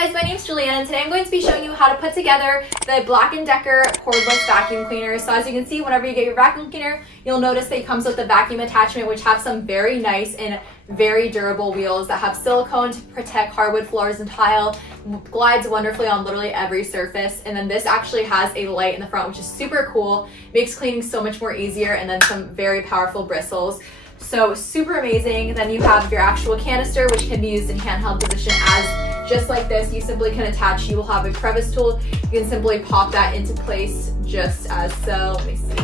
guys, my name is Juliana and today I'm going to be showing you how to put together the Black+Decker Cordless Vacuum Cleaner. So as you can see, whenever you get your vacuum cleaner, you'll notice that it comes with the vacuum attachment, which have some very nice and very durable wheels that have silicone to protect hardwood floors and tile, glides wonderfully on literally every surface. And then this actually has a light in the front, which is super cool, makes cleaning so much more easier, and then some very powerful bristles. So super amazing. Then you have your actual canister, which can be used in handheld position as just like this. You simply can attach, you will have a crevice tool. You can simply pop that into place just as so. Let me see.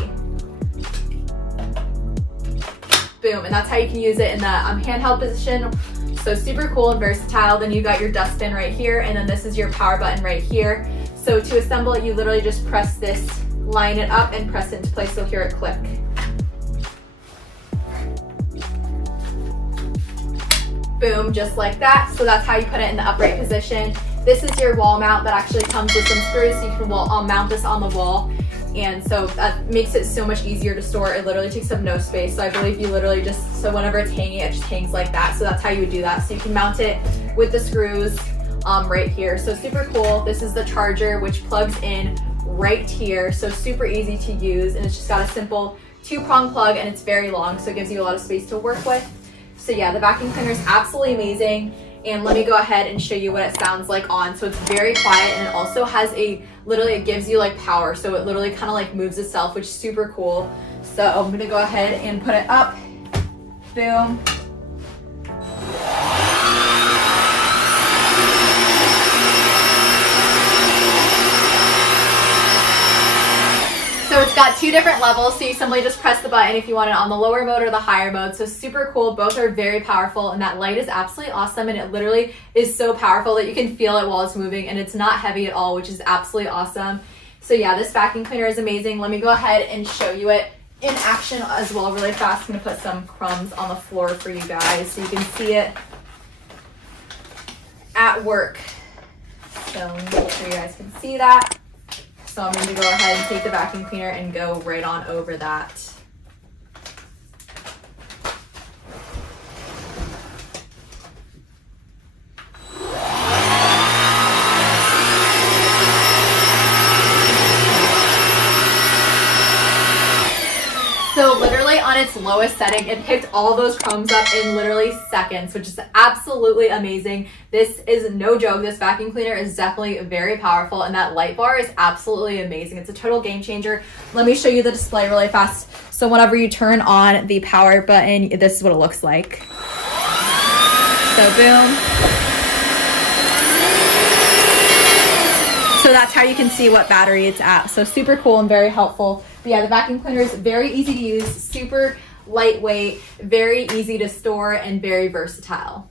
Boom, and that's how you can use it in the handheld position. So super cool and versatile. Then you got your dustbin right here, and then this is your power button right here. So to assemble it, you literally just press this, line it up, and press it into place. You'll hear it click. Boom, just like that. So that's how you put it in the upright position. This is your wall mount that actually comes with some screws, so you can mount this on the wall. And so that makes it so much easier to store. It literally takes up no space. So I believe you literally just, so whenever it's hanging, it just hangs like that. So that's how you would do that. So you can mount it with the screws right here. So super cool. This is the charger, which plugs in right here. So super easy to use. And it's just got a simple 2-prong plug, and it's very long. So it gives you a lot of space to work with. So yeah, the vacuum cleaner is absolutely amazing. And let me go ahead and show you what it sounds like on. So it's very quiet, and it also has literally it gives you like power. So it literally kind of like moves itself, which is super cool. So I'm gonna go ahead and put it up. Boom. So it's got 2 different levels, so you simply just press the button if you want it on the lower mode or the higher mode. So super cool. Both are very powerful, and that light is absolutely awesome, and it literally is so powerful that you can feel it while it's moving, and it's not heavy at all, which is absolutely awesome. So yeah, this vacuum cleaner is amazing. Let me go ahead and show you it in action as well really fast. I'm gonna put some crumbs on the floor for you guys so you can see it at work. So make sure you guys can see that. So I'm going to go ahead and take the vacuum cleaner and go right on over that. So literally on its lowest setting, it picked all those crumbs up in literally seconds, which is absolutely amazing. This is no joke. This vacuum cleaner is definitely very powerful, and that light bar is absolutely amazing. It's a total game changer. Let me show you the display really fast. So whenever you turn on the power button, this is what it looks like. So boom. So that's how you can see what battery it's at. So super cool and very helpful. But yeah, the vacuum cleaner is very easy to use, super lightweight, very easy to store, and very versatile.